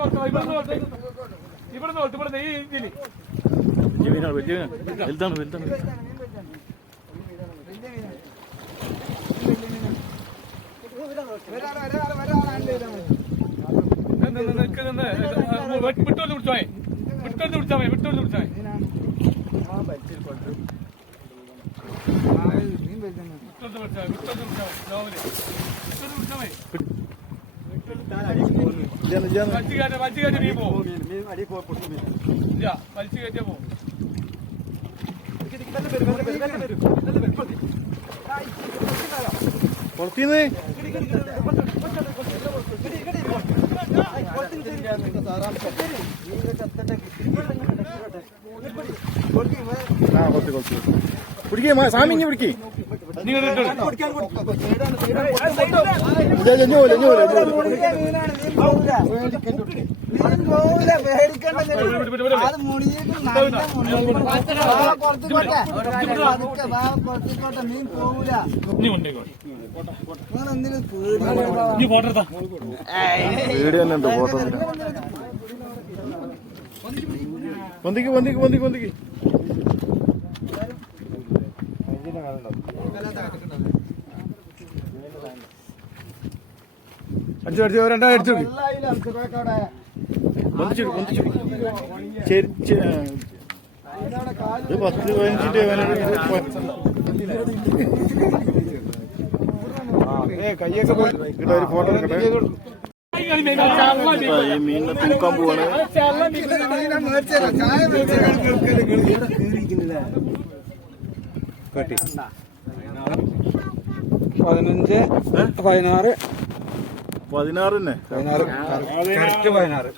ഇവിടുന്ന് തൊട്ട് ഇവിടുന്ന് ഈ ഇതിൽ. വലുതാണ് വലുതാണ്. വിട്ടോന്ന് പിടിച്ചോ വിട്ടോന്ന് പിടിച്ചാ മതി വിട്ടോന്ന് പിടിച്ചാ വിട്ടോന്ന് പിടിച്ചാ വിട്ടോന്ന് പിടിച്ചാ മതി വിട്ടോന്ന് പിടിച്ചാ മതി. വലിച്ചു ആ കൊത്തി കൊത്തി. പിടിക്കേ സാമി ഇങ്ങനെ പിടിക്കേ. പേടി തന്നെ ഉണ്ട് ഫോട്ടോ പൊന്തിക്ക് പൊന്തിക്ക് പൊന്തിക്ക് പൊന്തിക്ക്. അടിച്ചു അടിച്ചു രണ്ടായി അടിച്ചു പൊന്തിച്ചിട്ട് പൊന്തിച്ചിട്ട്. ഇത് പത്ത് പതിനഞ്ചിന്റെ കയ്യൊക്കെ പോയി ഇവിടെ ഒരു ഫോട്ടോ ഈ മീനിനെ തൂക്കാൻ പോവാണ്. പതിനഞ്ച് പതിനാറ്. പതിനാറ് തന്നെ. പതിനാറ് കറക്റ്റ് പതിനാറ്.